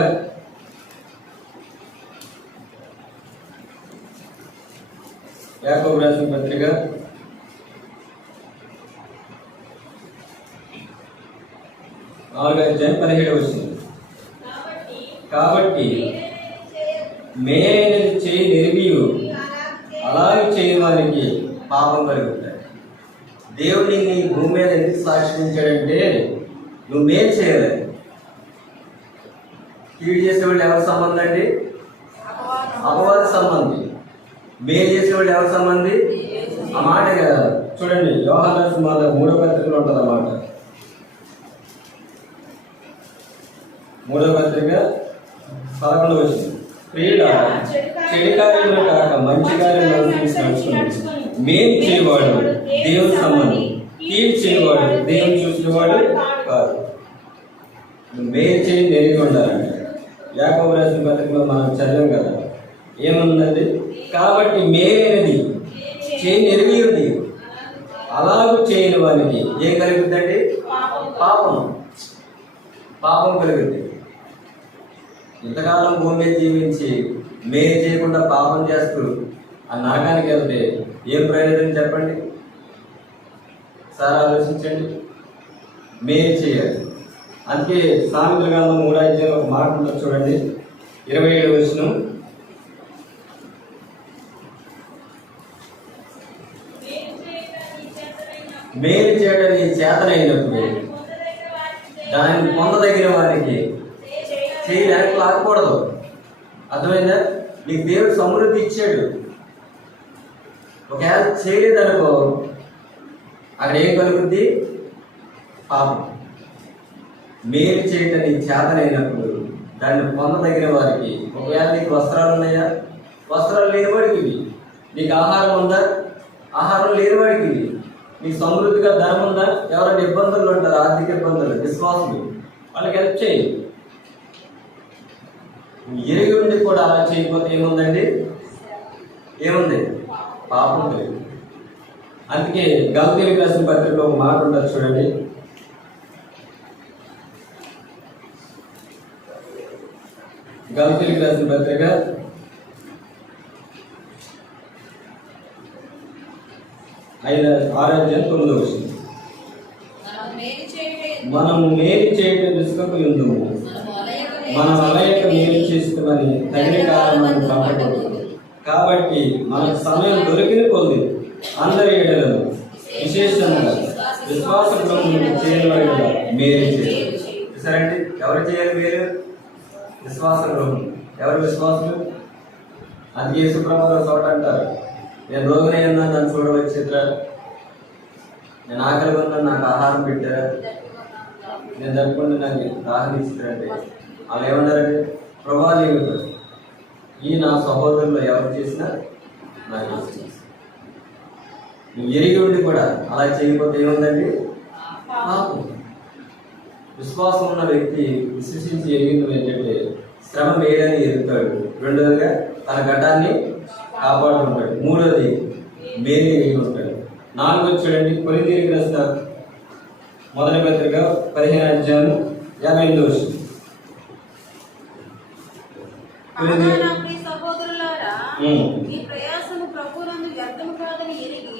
4:17 కాబట్టి మేలైనది చేయి నెరిగియు అలాగే చేయని వారికి పాపం కలుగుతాయి. దేవుడిని నీ భూమి మీద ఎందుకు సాక్షించాడంటే నువ్వు మేలు చేయలేదు. కీడు చేసేవాళ్ళు ఎవరి సంబంధం అండి? అపవాద సంబంధి. మేలు చేసేవాళ్ళు ఎవరి సంబంధి? ఆ మాట చూడండి, యోహాను రాసిన 3వ పత్రికలో ఉంటుంది అన్నమాట. 3వ పత్రిక 11వ వచనం, క్రీడ చెడు కార్యంలో కాక మంచి కార్యంలో నడుచుకుని మేలు చేయవాడు దేవుని సంబంధి, కీడు చేయవాడు దేవుని చూసినవాడు కాదు. మేలు చేయి నెరిగి ఉండాలంటే యాకోబు రాసిన పత్రికలో మనం చదివాం కదా, ఏమున్నది? కాబట్టి మేలైనది చేయి నెరిగి ఉంది అలాగూ చేయని వారికి ఏం కలుగుతుందండి? పాపం కలుగుతుంది. ఇంతకాలం భూమి మీద జీవించి మేలు చేయకుండా పాపం చేస్తూ ఆ నరకానికి వెళ్తే ఏం ప్రయోజనం చెప్పండి? సార్ ఆలోచించండి. మేలు చేయాలి. అందుకే సామెతల గ్రంథం 3వ ఒక మాట ఉంటుంది చూడండి, 27వ వచనం, మేలు చేయడం నీ చేతనైనప్పుడు దాన్ని పొందదగిన వారికి చేయడానికి లాగకూడదు. అర్థమైందా? నీకు దేవుడు సమృద్ధి ఇచ్చాడు. ఒకవేళ చేయలేదనుకో అక్కడ ఏం కలుగుద్ది? పాపం. మేలు చేయటం నీ చేతనైనప్పుడు దాన్ని పొందదగిన వారికి. ఒకవేళ నీకు వస్త్రాలు ఉన్నాయా? వస్త్రాలు లేని వాడికి ఇవి. నీకు ఆహారం ఉందా? ఆహారం లేని వాడికి ఇవి. నీకు సమృద్ధిగా ధనం ఉందా? ఎవరైనా ఇబ్బందులు ఉంటారు, ఆర్థిక ఇబ్బందులు, విశ్వాసులు, వాళ్ళకి హెల్ప్ చేయి. ఎరిగి ఉండి కూడా అలా చేయకపోతే ఏముందండి? ఏముంది? పాపం లేదు. అందుకే గలతీయులకు రాసిన పత్రికలో ఒక మాట ఉంటుంది చూడండి, గలతీయులకు రాసిన పత్రిక 6:9 మనము మేలు చేయటం విసుకకు ఎందుము, మనం అలయక మేలు చేస్తామని తగిన కారణం కాబట్టి మనకు సమయం దొరికిన కొద్ది అందరి ఏడలను విశేషంగా విశ్వాసంలో చేయని వారిగా మేలు చేయాలి. సరేండి, ఎవరు చేయాలి మేలు? విశ్వాసంలో. ఎవరు విశ్వాసులు? అది యేసుప్రభువు చోట అంటారు, నేను రోగినై ఉన్నాను నన్ను చూడవచ్చిరా, నేను ఆకలిగా ఉన్నాను నాకు ఆహారం పెట్టారా, నేను జరుపుకుంటే నాకు దాహం ఇస్తారంటే వాళ్ళు ఏమన్నారంటే, ప్రభా ఈ నా సహోదరులు ఎవరు చేసినా నాకు నువ్వు ఎరిగి ఉండి కూడా అలా చేయకపోతే ఏముందండి? పాపం. విశ్వాసం ఉన్న వ్యక్తి విశ్వసించి ఎరిగింది ఏంటంటే శ్రమ మేలని ఎదుగుతాడు. రెండోదిగా తన ఘటాన్ని కాపాడుకుంటాడు. మూడోది మేలు ఎరిగి ఉంటాడు. నాలుగోది చూడండి, కొరింథీయులకు రాసిన మొదటి పత్రిక 15:58. కాగా నా ప్రియ సహోదరులారా, మీ ప్రయాసము ప్రభువునందు వ్యర్థము కాదని ఎరిగి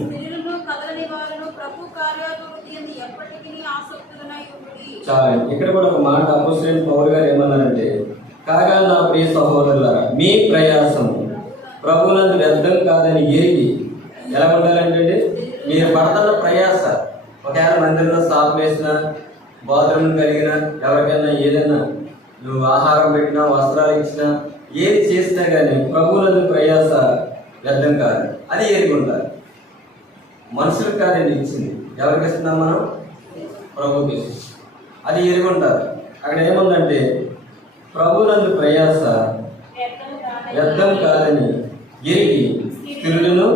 స్త్రీలను కదలని వారును ప్రభు కార్యాభివృద్ధి యందు ఎప్పటికీ ఆసక్తులనై ఉండుడి. చాలండి. ఇక్కడ కూడా ఒక మాట అపోస్తలుడైన పౌలు గారు ఏమన్నారంటే, కాగా నా ప్రియ సహోదరులారా మీ ప్రయాసము ప్రభువునందు వ్యర్థం కాదని ఎరిగి ఎలా ఉండాలంటే మీరు పడుతున్న ప్రయాస ఒకవేళ మందిరంలో స్టాప్ వేసినా, బాత్రూమ్ కలిగినా, ఎవరికైనా ఏదైనా నువ్వు ఆహారం పెట్టినా, వస్త్రాలు ఇచ్చినా, ఏది చేసినా కానీ ప్రభువునందు ప్రయాస వ్యర్థం కాదు. అది ఎరిగి ఉండాలి. మనుషులకు కాదండి ఇచ్చింది, ఎవరికి ఇస్తున్నాం మనం? ప్రభువుకి ఇస్తున్నాం. అది ఎరిగి ఉంటారు. అక్కడ ఏముందంటే ప్రభువునందు ప్రయాస వ్యర్థం కాదని ఎరిగి స్త్రీలను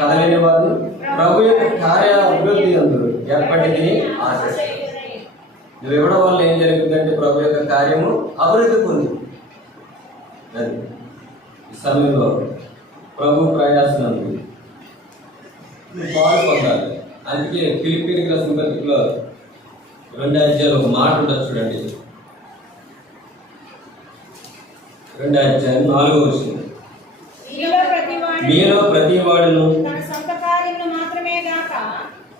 కదలని వారు ప్రభు యొక్క కార్య అభివృద్ధి యందు ఎప్పటికీ ఆశిస్తారు. నువ్వు ఇవ్వడం వల్ల ఏం జరుగుతుందంటే ప్రభు యొక్క కార్యము అభివృద్ధి పొంది అది ఈ సమయంలో ప్రభు ప్రయాసనందు నువ్వు పాలు పొందాలి. అందుకే ఫిలిప్పీయులకు రాసిన పత్రికలో 2 అధ్యాయాలు ఒక మాట ఉంటుంది చూడండి. 2 అధ్యాయం 4వ వచనం, మీలో ప్రతి వాడును తన సొంత కార్యములను మాత్రమే గాక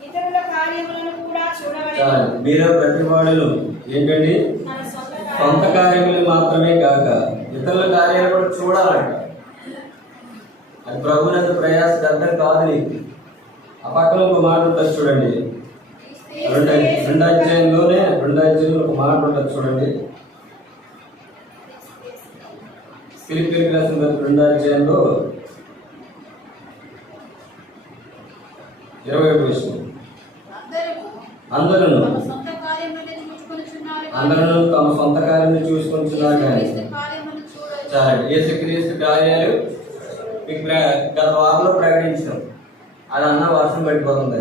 ఇతరుల కార్యములను కూడా చూడవలెను. మీలో ప్రతి వాడును ఏంటండి? తన సొంత కార్యములు మాత్రమే కాక ఇతరుల కార్యాలు కూడా చూడాలంట. అది ప్రభువునందు ప్రయాస అర్థం కాదు నీకు. ఆ పక్కన ఒక మాట ఉంటుంది చూడండి. 2 అధ్యాయంలో ఒక మాట ఉంటుంది చూడండి. ఫిలిప్పీయులకు రాసిన 2 అధ్యాయంలో 21వ వచనం, అందరూ తమ సొంత కార్యములనే చూచుకొనుచున్నారు అందరూ తమ సొంత కార్యాలను చూసుకుంటున్నారు కానీ యేసుక్రీస్తు కార్యములను చూడరు. చాలండి. యేసుక్రీస్తు కార్యాలు మీకు గత వారంలో ప్రకటించాం. అది అన్న వర్షం పడిపోతుంది.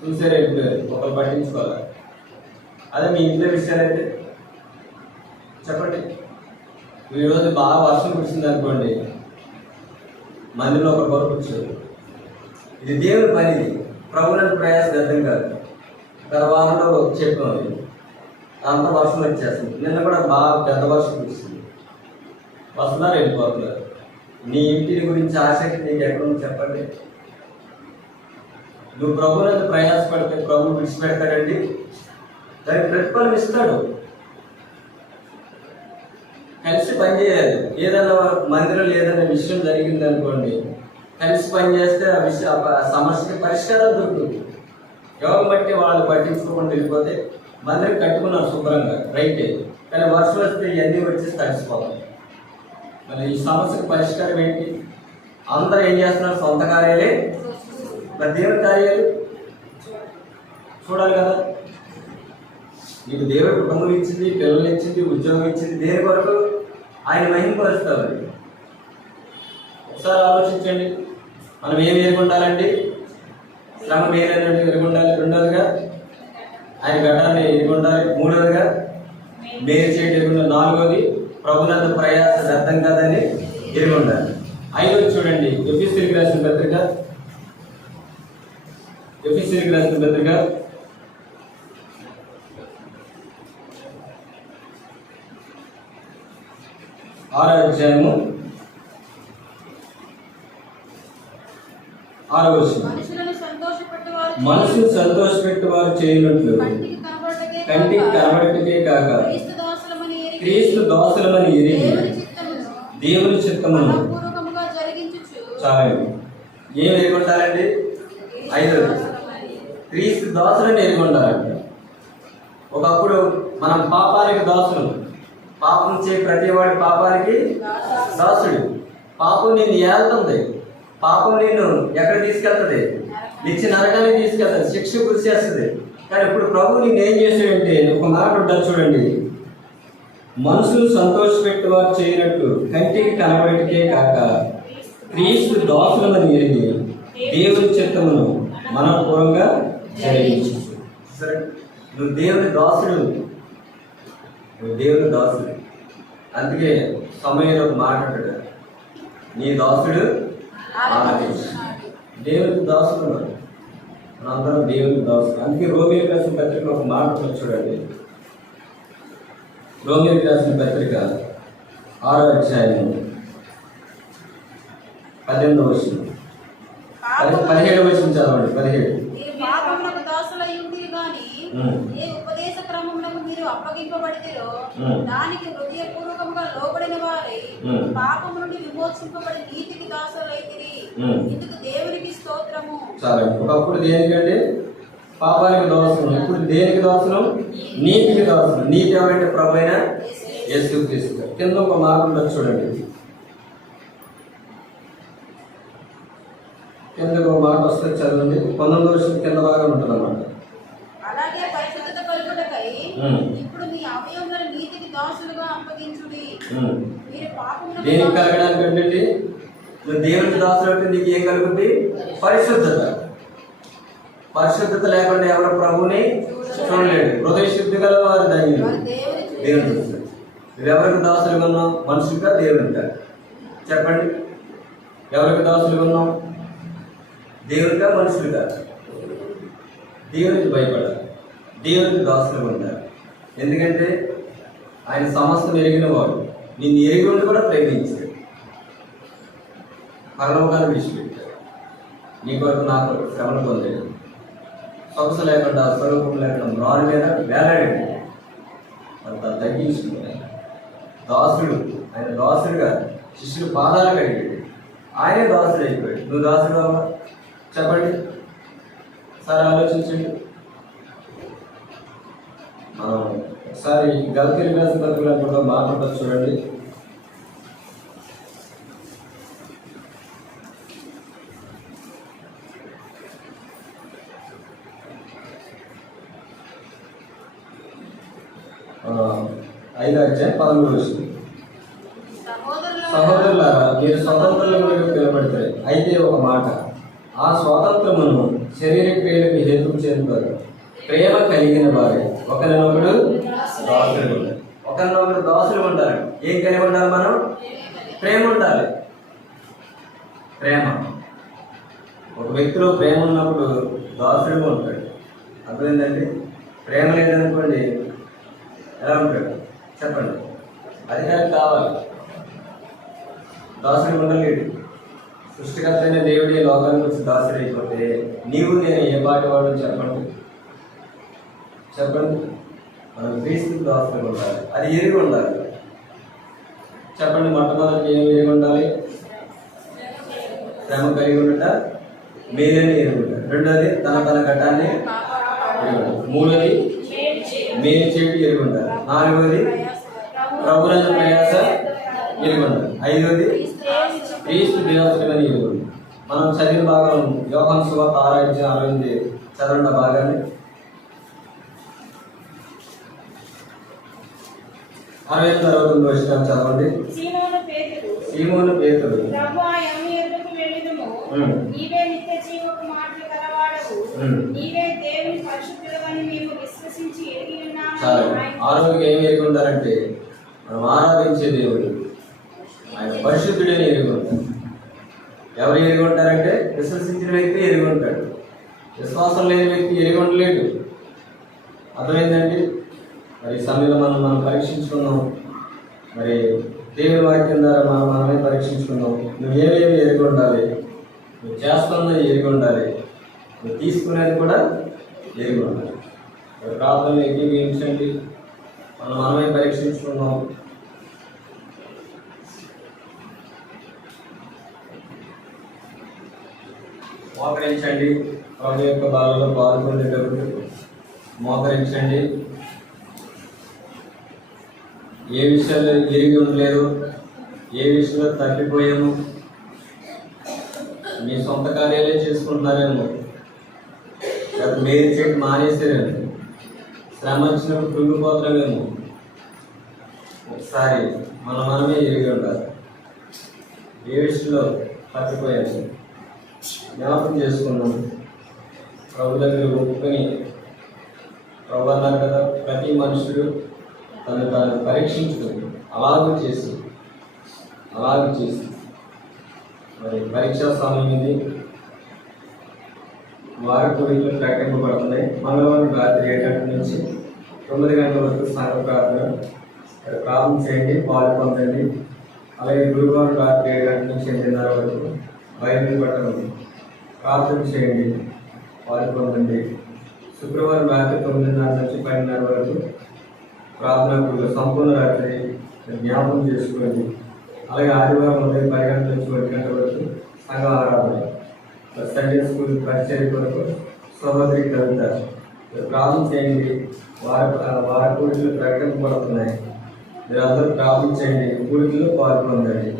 చూసారు ఇప్పుడు ఒకరు పట్టించుకోవాలి. అదే మీ ఇంట్లో విషయాలైతే చెప్పండి. ఈరోజు బాగా వర్షం కురిసింది అనుకోండి, మందిలో ఒకరు కొరకు వచ్చారు. ఇది దేవుని పని. ఇది ప్రభువులను ప్రయాస అర్థం కాదు. గత వారంలో చెప్పాం. అంతా వర్షం వచ్చేస్తుంది. నిన్న కూడా బాగా పెద్ద వర్షం కురిసింది. వస్తున్నారు, వెళ్ళిపోతున్నారు. నీ ఇంటిని గురించి ఆసక్తి నీకు ఎక్కడుంది చెప్పండి. నువ్వు ప్రభువులను ప్రయాసపడితే ప్రభు విడిచిపెడతాడండి. దానికి ప్రతిఫలం ఇస్తాడు. కలిసి పనిచేయాలి. ఏదైనా మందిరంలో ఏదైనా విషయం జరిగింది అనుకోండి, కలిసి పనిచేస్తే ఆ సమస్యకి పరిష్కారం దొరుకుతుంది. ఎవరు బట్టి వాళ్ళు పట్టించుకోకుండా వెళ్ళిపోతే మందిరం కట్టుకున్నారు శుభ్రంగా, రైతే. కానీ వర్షం వస్తే ఇవన్నీ వచ్చేసి తడిసిపోతాయి. మరి ఈ సమస్యకు పరిష్కారం ఏంటి? అందరూ ఏం చేస్తున్నారు? సొంత కార్యాలే. మరి దేవుని కార్యాలు చూడాలి కదా. నీకు దేవుడు కుటుంబం ఇచ్చింది, పిల్లలు ఇచ్చింది, ఉద్యోగం ఇచ్చింది. దేని కొరకు? ఆయన మహిమపరుస్తారు. ఒకసారి ఆలోచించండి. మనం ఏమి ఎదుర్కొంటారండి? శ్రమ మేలైనట్టు ఎదుర్కొంటాలి. రెండోదిగా ఆయన ఘటాన్ని ఎదుర్కొంటాలి. మూడోదిగా మేలు చేయడం ఎదుర్కొంటాలి. నాలుగోది ప్రభునందు ప్రయాస అర్థం కాదని ఎదుర్కొంటాలి. ఐదోది చూడండి, ఎఫెసీయులకు రాసిన పత్రిక 6వ అధ్యాయము 6వ వచనం, మనసును సంతోషపెట్టువారు చేయనట్లు కంటికి కనబడటకే కాక క్రీస్తు దాసులమని ఎరిగి దేవుని చిత్తమును చాలండి. ఏం ఎదుర్కొంటారండి? 5వ క్రీస్తు దాసులని ఎదుర్కొంటారంట. ఒకప్పుడు మనం పాపానికి దాసులు. పాపం చే ప్రతి వాడి పాపానికి దాసుడు. పాపం నిన్ను ఏళ్తుంది. పాపం నిన్ను ఎక్కడ తీసుకెళ్తుంది? నిత్య నరకానికి తీసుకెళ్తుంది, శిక్ష గురి చేస్తుంది. కానీ ఇప్పుడు ప్రభు నిన్ను ఏం చేశాడంటే ఒక మాట ఉంటుంది చూడండి, మనసును సంతోషపెట్టువారు చేయనట్టు కంటికి కనబడికే కాక క్రీస్తు దాసులమని ఎరిగి దేవుని చిత్తమును మనపూర్వంగా జరిగించు. సరే, నువ్వు దేవుని దాసుడు, నువ్వు దేవుని దాసుడు. అందుకే సమయంలో ఒక మాట అంటాడు, నీ దాసుడు ఆరాధించు. దేవునికి దాసుడు ఉన్నాడు, మనందరం దేవునికి దాసుడు. అందుకే రోమియోకి రాసిన పత్రికలో ఒక మాట ఉంటుంది చూడండి. రోమియోకి రాసిన పత్రిక 6వ అధ్యాయం 18వ వచనం, 17వ వచనం చదవండి. 17. మీరు పాపములకు దాసులై ఉండిరి గాని ఏ ఉపదేశ క్రమమునకు మీరు అప్పగింపబడితిరో దానికి హృదయపూర్వకముగా లోబడిన వారై పాపము నుండి విమోచింపబడి నీతికి దాసులైతిరి. ఇందుకు దేవునికి స్తోత్రము. చాలా. ఒకప్పుడు దేనికంటే పాపానికి దోషం, ఇప్పుడు దేనికి దోషం? నీతికి దోషం. నీతి ఎవరంటే ప్రభు అయిన యేసుక్రీస్తు. కింద ఒక మాట ఉండదు చూడండి, కింద ఒక మాట వస్తే చదవండి. 19వ వచనం కింద బాగా ఉంటుంది అన్నమాట. అలాగే పరిశుద్ధత కలుగుటకై ఇప్పుడు మీ అవయవములను నీతికి దాసులుగా అప్పగించుడి. మీరు పాపములకు దేనికి కలగడానికి అంటే నువ్వు దేవునికి దాసులు అంటే నీకు ఏం కలుగుతుంది? పరిశుద్ధత. పరిశుద్ధత లేకుండా ఎవరు ప్రభుని చూడలేడు. హృదయ శుద్ధి గల వారు ధన్యులు, దేవుని చూస్తారు. మీరు ఎవరికి దాసులుగా ఉన్నావు? మనుషులుగా, దేవునిగా? చెప్పండి, ఎవరికి దాసులుగా ఉన్నావు? దేవునిగా, మనుషులుగా? దేవునికి భయపడాలి, దేవునికి దాసులుగా ఉంటారు. ఎందుకంటే ఆయన సమస్తం ఎరిగిన వాడు. నిన్ను ఎరిగి ఉండి కూడా ప్రేమించాడు, పరలోకాన్ని విడిచిపెట్టాడు, నీ కొరకు నా కొరకు శ్రమను పొందాడు. సొగసు లేకుండా, స్వరూపం లేకుండా రాని మీద వేలాడాడు, అంత తగ్గించుకున్నాడు. దాసుడు, ఆయన దాసుడుగా శిష్యులు పాదాలు కడిగాడు, ఆయనే దాసుడు అయిపోయాడు. నువ్వు దాసుడు అవ్వ? చెప్పండి, సరే ఆలోచించండి. మనం ఒకసారి గల్తీ రాసిన పత్రికలో మాట్లాడచ్చు చూడండి. ఐదో అధ్యాయం 13వ వచనం. సహోదరులారా, మీరు స్వతంత్రులకు పిలువబడతారు. అయితే ఒక మాట, ఆ స్వాతంత్రమును శరీర క్రియలకు హేతు చేరుతారు. ప్రేమ కలిగిన వారే ఒకరినొకడు దాసులు ఉంటారు. ఒకరినొకరు దాసులు ఉంటారు. ఏం కలిగి ఉండాలి మనం? ప్రేమ ఉండాలి. ప్రేమ. ఒక వ్యక్తిలో ప్రేమ ఉన్నప్పుడు దాసుడుగా ఉంటాడు. అర్థమైందండి? ప్రేమ లేదనుకోండి ఎలా ఉంటాడు? చెప్పండి, అధికారం కావాలి, దాసుడు ఉండలేడు. సృష్టికర్త అయిన దేవుడి లోకానికి వచ్చి దాసుడు అయిపోతే నీవు నేను ఏ పాటి వాడు? చెప్పండి, చెప్పండి. మనం క్రీస్తు దాసులు ఉండాలి, అది ఎరిగి ఉండాలి. చెప్పండి, మొట్టమొదటి ఏమి ఎరిగి ఉండాలి? శ్రమ కలిగి ఉండట, మేలని ఎరిగి ఉంటాడు. రెండోది తన ఘటాన్ని ఎరిగి ఉంటాడు. మూడోది మేలు చేయడం ఎరిగి ఉంటారు. నాలుగోది ప్రభునందు ప్రయాస ఎరిగి ఉంటారు. ఐదోది క్రీస్తు దేవతలని ఎరిగి ఉంటారు. మనం చదివిన భాగం యోహాను సువార్త 6:48 చదవండి భాగాన్ని. 68-69 వచనం చదవండి. సీమోను పేతురు, ప్రభువా, ఎవని ఎదుటకు వెళ్ళుదుము? నీవే నిత్య జీవపు మాటలు గలవాడవు. నీవే దేవుని పరిశుద్ధుడవని మేము విశ్వసించి ఎరిగి ఉన్నాము. ఆరోగ్యం ఏమి ఎరిగి ఉంటారంటే మనం ఆరాధించే దేవుడు ఆయన పరిశుద్ధుడని ఎరిగి ఉంటారు. ఎవరు ఎరిగి ఉంటారంటే విశ్వసించిన వ్యక్తి ఎరిగి ఉంటాడు. విశ్వాసం లేని వ్యక్తి ఎరిగి ఉండలేడు. అర్థమైందండి? మరి ఈ సమయంలో మనం పరీక్షించుకున్నాం. మరి దేవుని వాక్యం ద్వారా మనమే పరీక్షించుకున్నాం. నువ్వు ఏమేమి ఎరిగి ఉండాలి, నువ్వు చేస్తున్నది ఎరిగి ఉండాలి, నువ్వు తీసుకునేది కూడా ఎరిగి ఉండాలి. ప్రార్థనలు ఏకీభవించండి. మనమే పరీక్షించుకున్నాం. మోకరించండి. ప్రభు యొక్క బాలలో పాల్గొనేటప్పుడు మోకరించండి. ఏ విషయాలు ఎరిగి ఉండలేదు, ఏ విషయంలో తప్పిపోయాము, మీ సొంత కార్యాలే చేసుకుంటున్నారేమో, లేకపోతే మేలు చేయడం మానేసారేమో, శ్రమ వచ్చినప్పుడు కృంగిపోతామేమో. ఒకసారి మనమే ఎరిగి ఉండాలి. ఏ విషయంలో తప్పిపోయాము జ్ఞాపకం చేసుకున్నాం. ప్రభు దగ్గర ఒప్పుకొని ప్రభు అన్నారు కదా, ప్రతి మనుషుడు తను పరీక్షించుకుంది. అలాగే చేసి మరి పరీక్షా సమయం ఇది. వారపూరిలో ప్రకటింపబడుతున్నాయి. మంగళవారం రాత్రి 7 గంటల నుంచి 9 గంటల వరకు సంఘ ప్రార్థన చేయండి, పాలు పొందండి. అలాగే గురువారం రాత్రి 7 గంటల నుంచి 8:30 వరకు బైబిల్ పట్టణం ప్రార్థన చేయండి, పాలు పొందండి. శుక్రవారం రాత్రి 9:30 నుంచి 10:30 వరకు ప్రార్థన సంపూర్ణ రాత్రి జ్ఞాపకం చేసుకోండి. అలాగే ఆదివారం ఉదయం 10 గంటల నుంచి 1 గంటల వరకు సంఘ ఆరాధన. సండే స్కూల్ పరిచయ కొరకు సహోదరి కవిత ప్రార్థన చేయండి. వారి కూడికలు ప్రకటింపబడుతున్నాయి. మీరు అందరూ ప్రార్థన చేయండి, కూడికల్లో పాల్పొందండి.